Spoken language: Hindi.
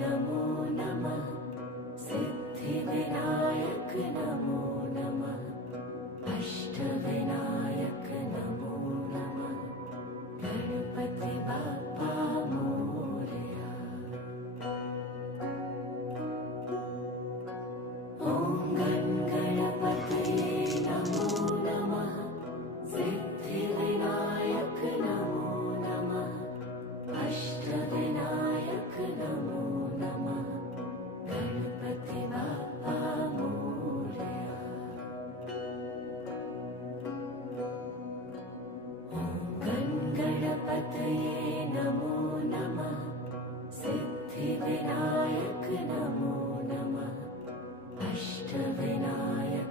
नमो नमः। सिद्धिविनायक नमो नमः। अष्टविनायक नमो नमः। गणपति बाप्पा मोरया। ॐ गणपतये नमो नमः। सिद्धिविनायक नमो नमः। अष्टविनायक नमो नमः। गणपति बाप्पा मोरया। ॐ गणपतये नमो नमः। सिद्धिविनायक नमो नमः। अष्टविनायक